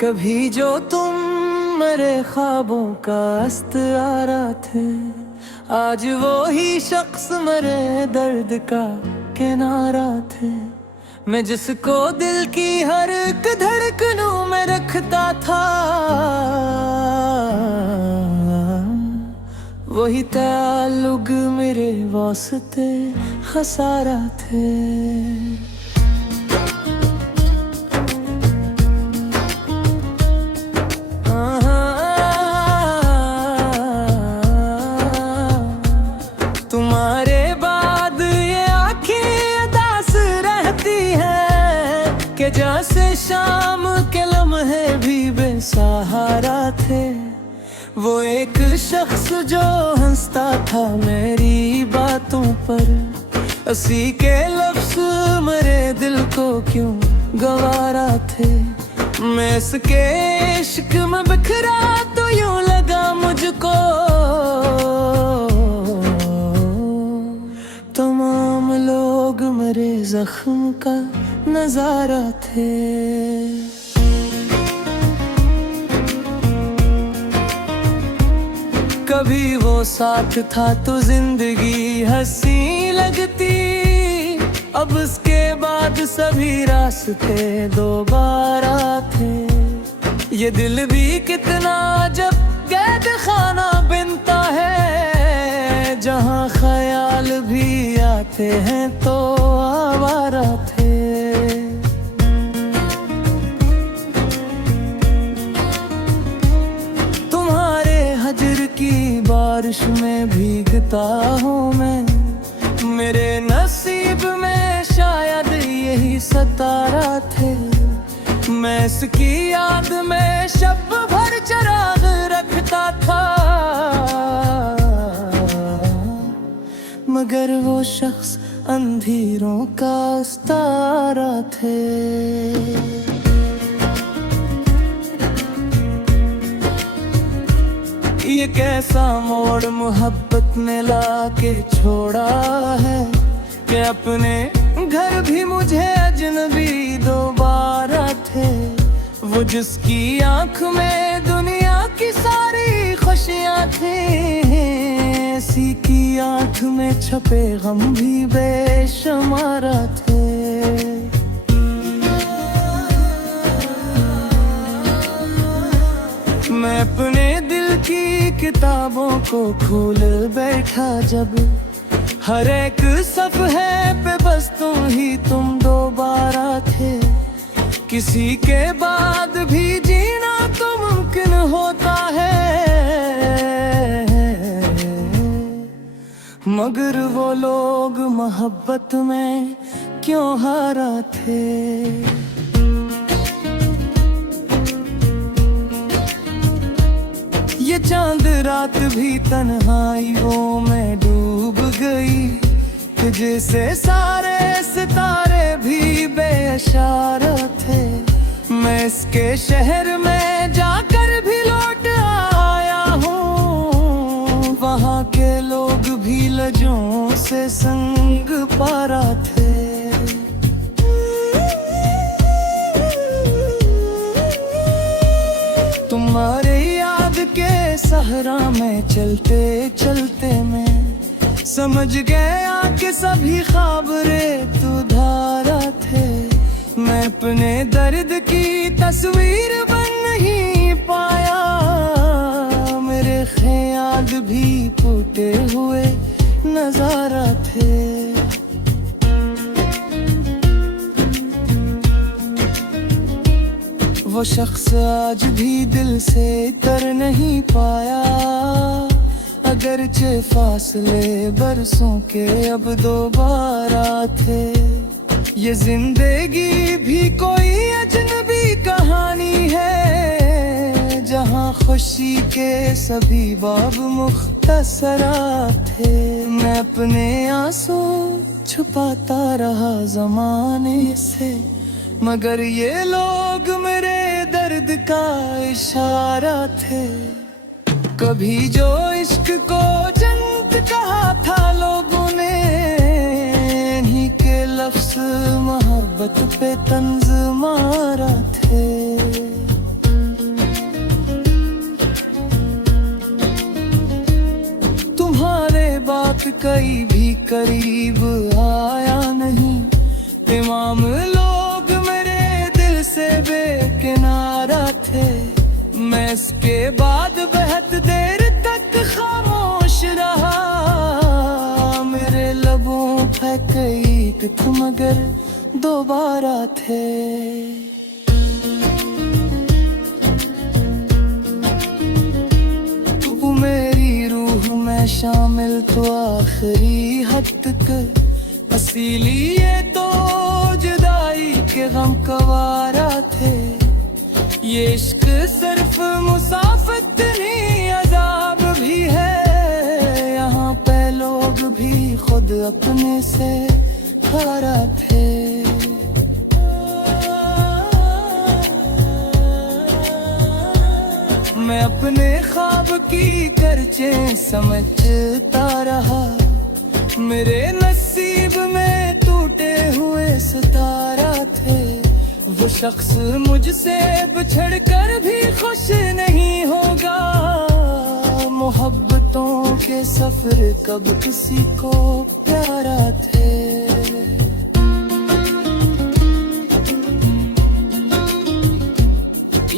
कभी जो तुम मेरे ख्वाबों का अस्तारा थे, आज वो ही शख्स मेरे दर्द का किनारा थे। मैं जिसको दिल की हर एक धड़कनों में रखता था, वही ताल्लुक मेरे वास्ते खसारा थे। तुम्हारे बाद ये आँखें उदास रहती हैं कि जैसे शाम के लम्हे भी बेसहारा थे। वो एक शख्स जो हंसता था मेरी बातों पर, हंसी के लफ्ज़ मेरे दिल को क्यों गवारा थे। मैं इसके इश्क में बिखरा तो यूं लगा मुझको, तमाम लोग मेरे जख्म का नजारा थे। कभी वो साथ था तो जिंदगी हंसी लगती, अब उसके बाद सभी रास्ते दोबारा थे। ये दिल भी कितना जब कैद खाना बनता है, जहाँ ख्याल भी आते हैं तो आवारा थे। तुम्हारे हजर की बारिश में भीगता हूँ मैं, मेरे नसीब में शायद यही सतारा थे। मैं इसकी याद में शब भर चिराग रखता था, मगर वो शख्स अंधेरों का सितारा थे। ये कैसा मोड़ मोहब्बत ने लाके छोड़ा है कि अपने घर भी मुझे अजनबी दोबारा थे। वो जिसकी आंख में दुनिया की सारी खुशियाँ थी, इसी की आंख में छपे गम भी बेशुमार थे। मैं अपने दिल की किताबों को खोल बैठा जब, हर एक सफ़हे पे बस तुम दोबारा थे। किसी के बाद भी जीना तो मुमकिन होता है, मगर वो लोग मोहब्बत में क्यों हारा थे। ये चांद रात भी तन्हाइयों में डूब गई, कि जैसे सारे सितारे भी बेइशारा थे। मैं इसके शहर में जाकर भी लौट आया हूँ, वहाँ के लोग भी लजों से संग पारा थे। तुम्हारे सहरा में चलते चलते मैं समझ गया कि सभी ख्वाब रेत धारा थे। मैं अपने दर्द की तस्वीर बन नहीं पाया, मेरे ख्याल भी फूटे हुए नजारा थे। वो शख्स आज भी दिल से तर नहीं पाया, अगरचे फासले बरसों के अब दोबारा थे। ये जिंदगी भी कोई अजनबी कहानी है, जहाँ खुशी के सभी बाब मुख्तसरा थे। मैं अपने आंसू छुपाता रहा जमाने से, मगर ये लोग मेरे दर्द का इशारा थे। कभी जो इश्क को जन्नत कहा था लोगों ने, इन्हीं के लफ्ज़ मोहब्बत पे तंज मारा थे। कई भी करीब आया नहीं। तमाम लोग मेरे दिल से बेकिनारा थे। मैं इसके बाद बहुत देर तक खामोश रहा। मेरे लबों पे कई थे मगर दोबारा थे। तू मेरी रूह में शामिल तो आखिरी हद तक। इसीलिए तो जुदाई के गम कवारा थे। ये इश्क सिर्फ मुसाफिर नहीं अजाब भी है। यहाँ पे लोग भी खुद अपने से खारा थे। मैं अपने ख्वाब की करचे समझता रहा। मेरे नसीब में टूटे हुए सितारा थे। वो शख्स मुझसे बिछड़ कर भी खुश नहीं होगा। मोहब्बतों के सफर कब किसी को प्यारा थे।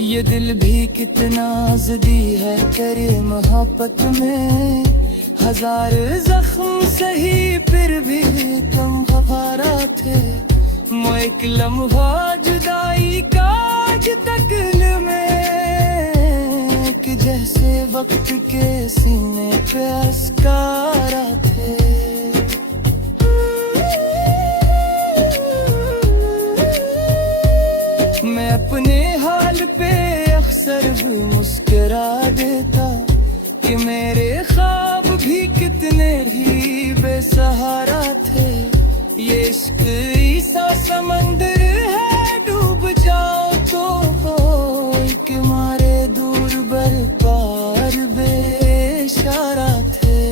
ये दिल भी कितना ज़िद्दी है तेरी मोहब्बत में। हजार जख्म सही फिर भी तुम गवारा थे। मैं एक लम्हा जुदाई का आज तक में कि जैसे वक्त के सीने पे अस्कारा थे। मैं अपने हाल पे अक्सर भी मुस्कुरा देता कि मेरे ख्वाब भी कितने ही बेसहारा थे। ये इश्क ऐसा समंदर है डूब जाओ तो कोई के मारे दूर बर पार बेइशारा थे।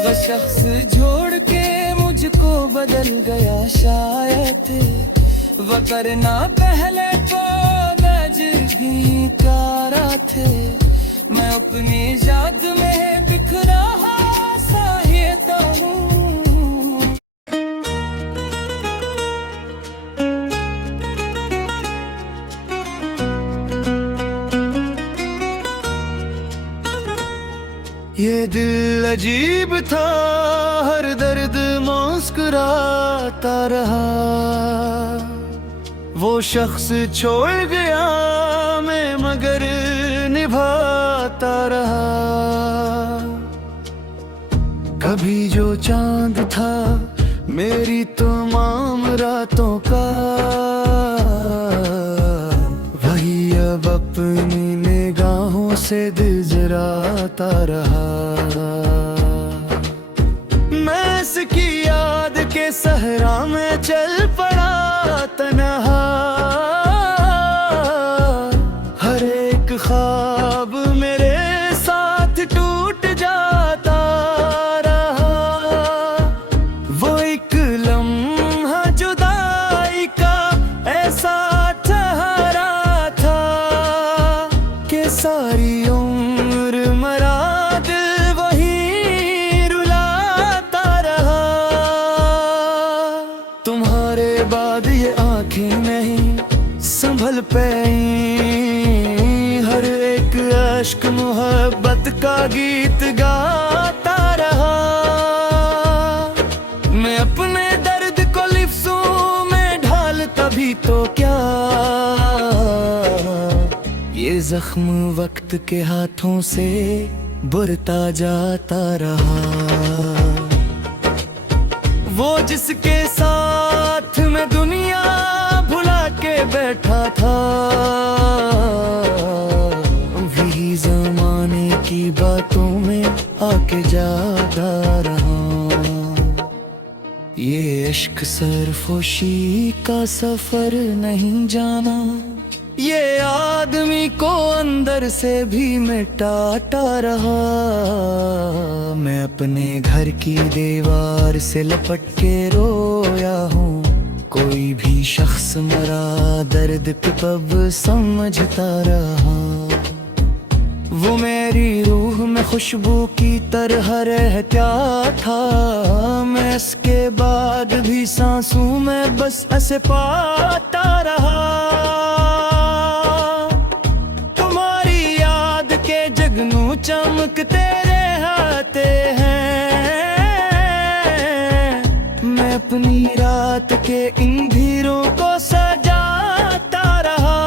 वो शख्स छोड़ के मुझको बदल गया शायद। वरना पहले तो नजर भी कारा थे। मैं अपनी याद में बिखरा सा रहता हूँ। ये दिल अजीब था हर दर्द मुस्कुराता रहा। वो शख्स छोड़ गया मैं मगर निभाता रहा। कभी जो चांद था मेरी तमाम रातों का, वही अब अपनी निगाहों से गुजराता रहा। मैं इसकी याद के सहरा में चल पड़ा तन्हा। हर एक ख्वाब मेरे साथ टूट जाता रहा। वो एक लम्हा जुदाई का ऐसा ठहरा था कि सारी उम्र मरा दिल वही रुलाता रहा। तुम्हारे बाद ये आँखें नहीं संभल पाई। हर एक अश्क मोहब्बत का गीत गाता रहा। मैं अपने दर्द को लिफ्ज़ों में ढालता भी तो क्या, ये जख्म वक्त के हाथों से बुरता जाता रहा। वो जिसके साथ मैं दुनिया भुला के बैठा था, वही जमाने की बातों में आके जागा रहा। ये इश्क सरफोशी का सफर नहीं जाना, ये आदमी को अंदर से भी मिटाता रहा। मैं अपने घर की दीवार से लपट के रोया हूँ। कोई भी शख्स मरा दर्द पे कब समझता रहा। वो मेरी रूह में खुशबू की तरह रहता था। मैं इसके बाद भी सांसों में बस ऐसे पाता रहा। तुम्हारी याद के जगनू चमकते रहते हैं। मैं अपनी रात के इन धीरों को सजाता रहा।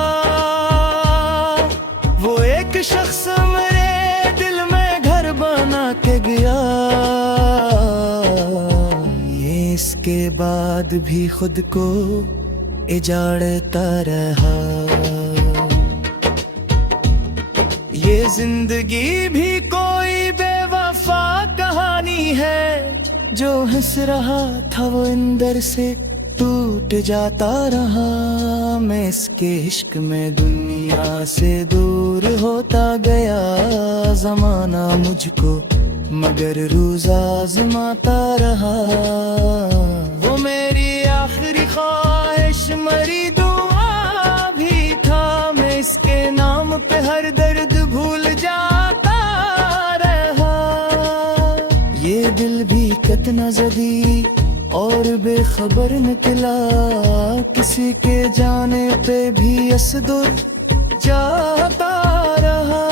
वो एक शख्स मेरे दिल में घर बना के गया। ये इसके बाद भी खुद को उजाड़ता रहा। ये जिंदगी भी कोई बेवफा कहानी है। जो हंस रहा था वो अंदर से टूट जाता रहा। मैं इसके इश्क में दुनिया से दूर होता गया। जमाना मुझको मगर रोज आजमाता रहा। वो मेरी आखिरी ख्वाहिश मरी दुआ भी था। मैं इसके नाम पे हर दर्द भूल जाता रहा। ये दिल भी कितना ज़दी और बेखबर निकला। किसी के जाने पे भी असदुर जाता रहा।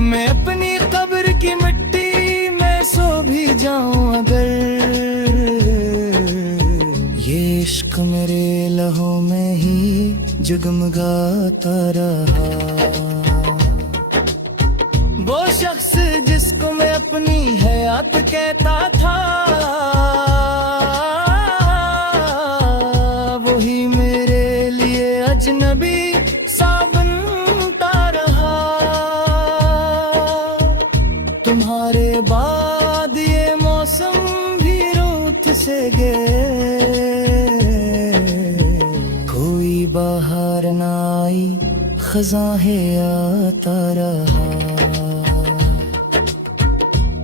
मैं अपनी कब्र की मिट्टी में सो भी जाऊं अगर, ये इश्क मेरे लहू में ही जगमगाता रहा। वो शख्स जिसको मैं अपनी हयात कहता था, वही मेरे लिए अजनबी सा बनता रहा। तुम्हारे बाद ये मौसम भी रूठ से गए। कोई बाहर ना आई खज़ां है आता रहा।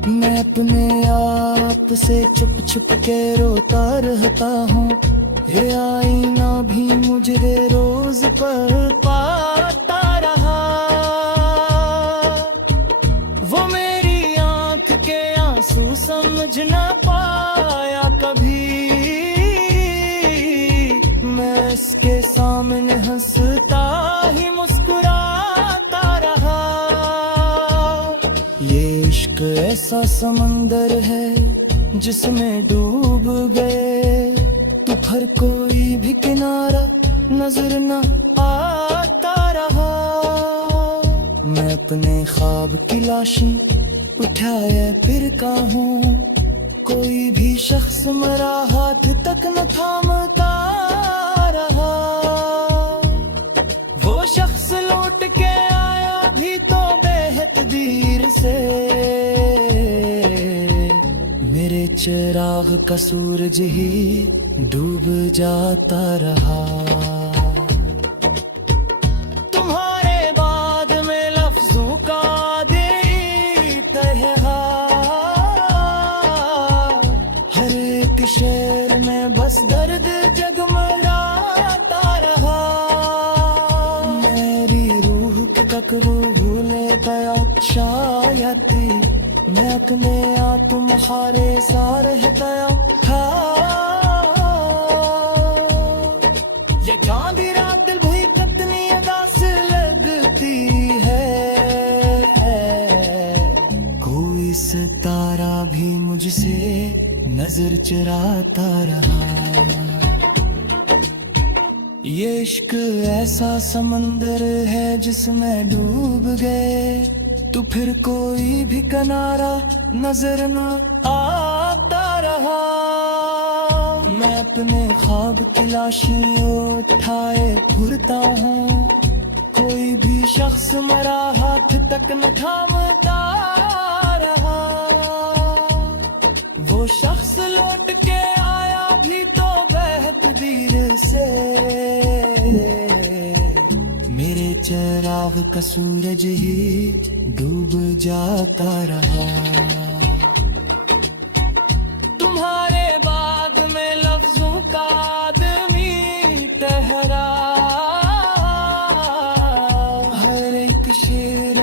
मैं अपने आप से छुप छुप के रोता रहता हूँ। ये आईना भी मुझे रोज पर पाता रहा। वो मेरी आंख के आंसू समझ न पाया कभी। मैं इसके सामने हंसता ही मुस्कुराता रहा। ये इश्क ऐसा समंदर है जिसमें डूब गए। तू हर कोई भी किनारा नजर न आता रहा। मैं अपने ख्वाब की लाशी उठाए फिरता हूँ। कोई भी शख्स मेरा हाथ तक न थामता रहा। वो शख्स लौट के आया भी तो बेहतदीर से। मेरे चिराग का सूरज ही डूब जाता रहा। तुम्हारे बाद में लफ्जों का दे तहहा। हर एक शेर में बस दर्द जगमगाता रहा। मेरी रूह के ककरू भूले गया शायद। मैं अपने आ तुम्हारे साथ रहता था। ये चांदी रात दिल भई कितनी अदास लगती है। कोई सितारा भी मुझसे नजर चुराता रहा। ये इश्क ऐसा समंदर है जिसमें डूब गए। तो फिर कोई भी किनारा नजर न आता रहा। मैं अपने ख्वाब की लाशी उठाए फिरता हूँ। कोई भी शख्स मेरा हाथ तक न थामता रहा। वो शख्स लौट के आया भी तो बेहतदीर से। मेरे चिराग का सूरज ही डूब जाता रहा। तुम्हारे बाद में लफ्जों का आदमी ठहरा। हर एक शेर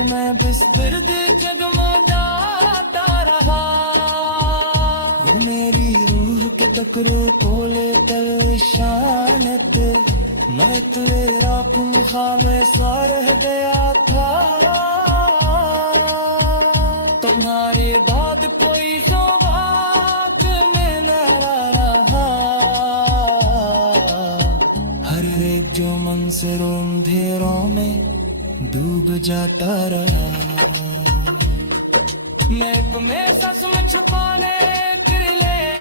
रूह के टकरे कोले तल शानत मैं तेरा पुंखा में सारह गया था तुम्हारी दाद कोई सौभाग्य में न रहा हर एक जो मंजरों अंधेरों में डूब जाता रहा मैं तुम्हें सच में छुपाने के लिए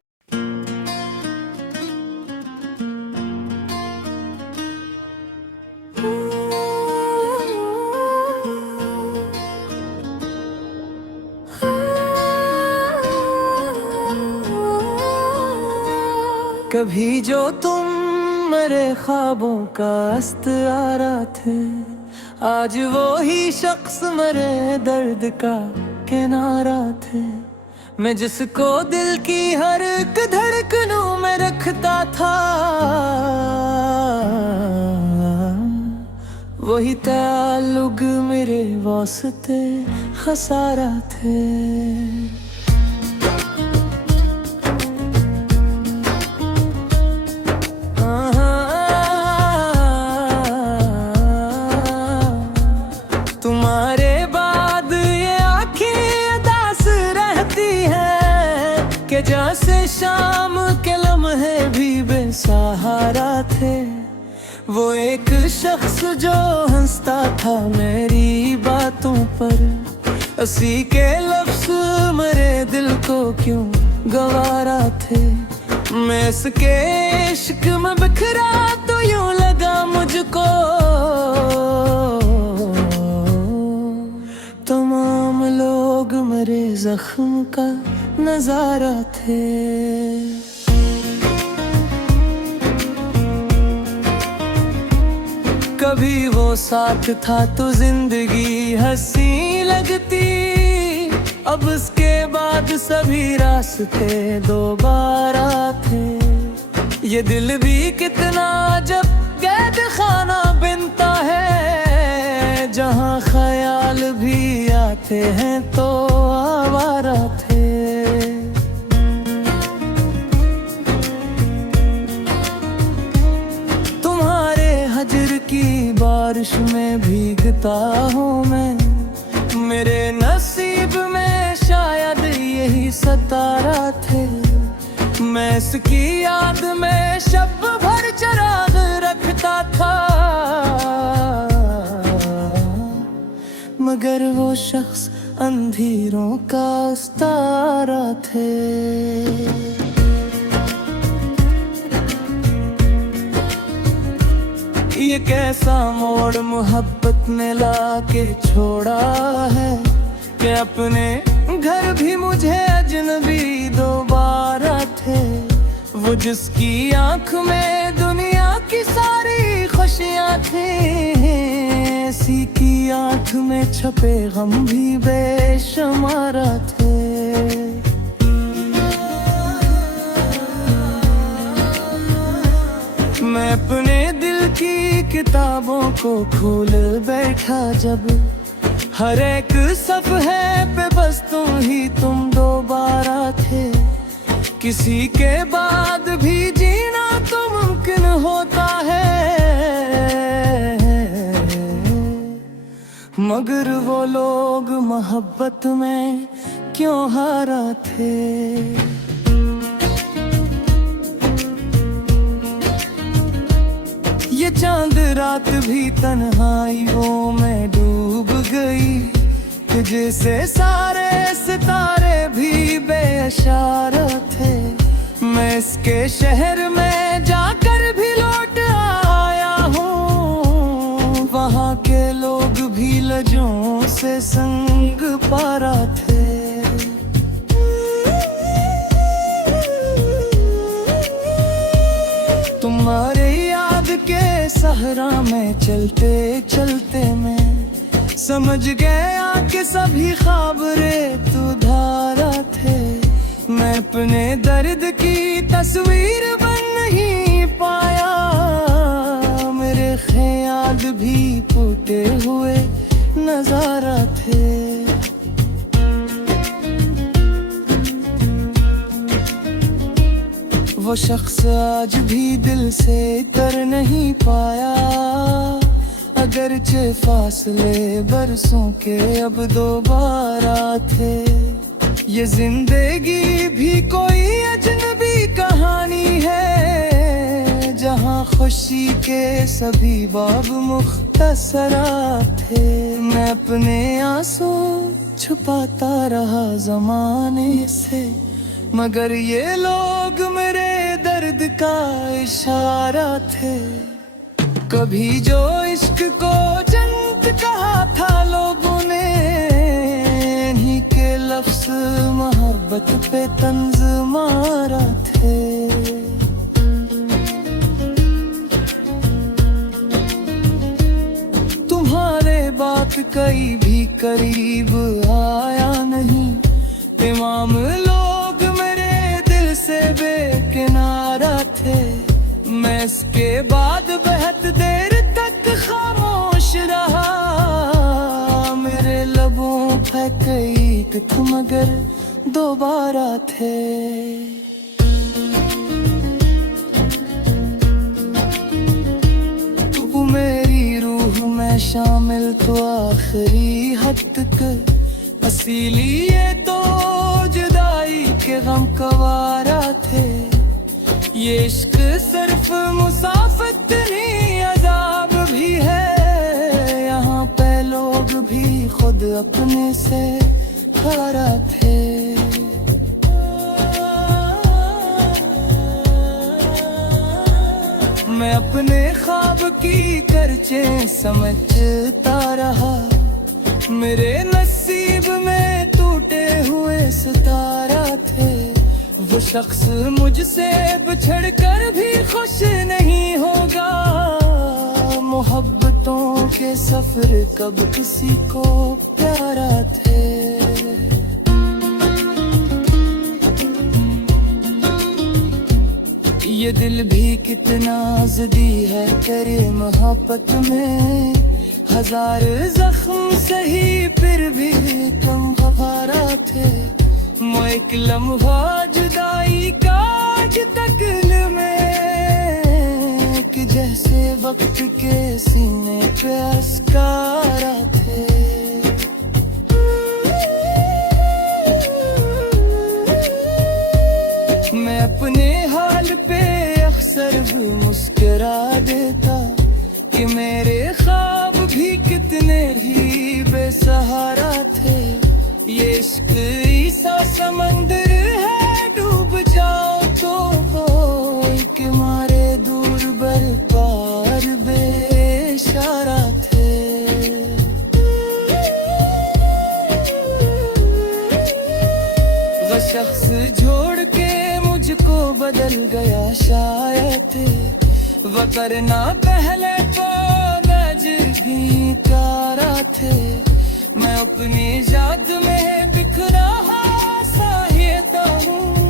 कभी जो तुम मेरे ख्वाबों का अस्तारा थे आज वो ही शख्स मेरे दर्द का किनारा थे मैं जिसको दिल की हर एक धड़कनों में रखता था वही ताल्लुक मेरे वास्ते खसारा थे कि जैसे शाम के लम्हे भी बेसहारा थे वो एक शख्स जो हंसता था मेरी बातों पर उसी के लफ्ज़ मेरे दिल को क्यों गवारा थे मैं इसके इश्क में बिखरा तो यूं लगा मुझको तमाम लोग मेरे जख्म का नजारा थे कभी वो साथ था तो जिंदगी हंसी लगती अब उसके बाद सभी रास्ते दोबारा थे ये दिल भी कितना जब कैद खाना बनता है जहाँ ख्याल भी आते हैं तो आवारा थे बारिश में भीगता हूँ मैं मेरे नसीब में शायद यही सतारा थे मैं इसकी याद में शब भर चिराग रखता था मगर वो शख्स अंधेरों का सितारा थे ये कैसा मोड़ मोहब्बत ने लाके छोड़ा है कि अपने घर भी मुझे अजनबी दोबारा थे वो जिसकी आंख में दुनिया की सारी खुशियां थी इसी की आंख में छपे गम भी बेशुमारा थे मैं अपने दिल की किताबों को खोल बैठा जब हर एक सफ़हे पे बस तुम दोबारा थे किसी के बाद भी जीना तो मुमकिन होता है मगर वो लोग मोहब्बत में क्यों हारा थे ये चांद रात भी तन्हाइयों में डूब गई कि जैसे सारे सितारे भी बेइशारा थे मैं इसके शहर में जाकर भी लौट आया हूँ वहाँ के लोग भी लजों से संग पारा थे तुम्हारे के सहरा में चलते चलते मैं समझ गया कि सभी ख्वाब रेत धारा थे मैं अपने दर्द की तस्वीर बन नहीं पाया मेरे ख्याल भी फूटे हुए नजारा थे वो शख्स आज भी दिल से कर नहीं पाया, अगरचे फासले बरसों के अब दोबारा थे। ये जिंदगी भी कोई अजनबी कहानी है, जहाँ खुशी के सभी बाब मुख्तसरा थे। मैं अपने आंसू छुपाता रहा जमाने से, मगर ये लोग मेरे दर्द का इशारा थे। कभी जो इश्क को जन्नत कहा था लोगों ने, इन्हीं के लफ्ज़ मोहब्बत पे तंज मारा थे। तुम्हारे बात कई भी करीब आया नहीं, इमाम लोग मेरे दिल से बेकिनारा थे। मैं इसके बाद बहुत देर तक खामोश रहा, मेरे लबों पे कई कित मगर दोबारा थे। तू मेरी रूह में शामिल तो आखिरी हद तक, इसीलिए तो जुदाई के गम कवारा थे। ये इश्क सिर्फ मुसाफत नहीं अजाब भी है, यहाँ पे लोग भी खुद अपने से खारा थे। मैं अपने ख्वाब की करचे समझता रहा, मेरे नसीब में टूटे हुए सितारा थे। वो शख्स मुझसे बिछड़ कर भी खुश नहीं होगा, मोहब्बतों के सफर कब किसी को प्यारा थे। ये दिल भी कितना ज़िद्दी है तेरे मोहब्बत में, हजार जख्म सही फिर भी तुम गवारा थे। मैं एक लम्हा जुदाई का आज तक में, कि जैसे वक्त के सीने पे अस्कारा थे। मैं अपने हाल पे अक्सर भी मुस्कुरा देता, कि मेरे ख्वाब भी कितने ही बेसहारा थे। ये इश्क ऐसा समंदर है, डूब जाओ तो कोई के मारे दूर बर पार बेइशारा थे। वो शख्स छोड़ के मुझको बदल गया शायद, वो करना पहले तो नजदीकारा थे। मैं अपनी याद में बिखरा सा ही हूँ,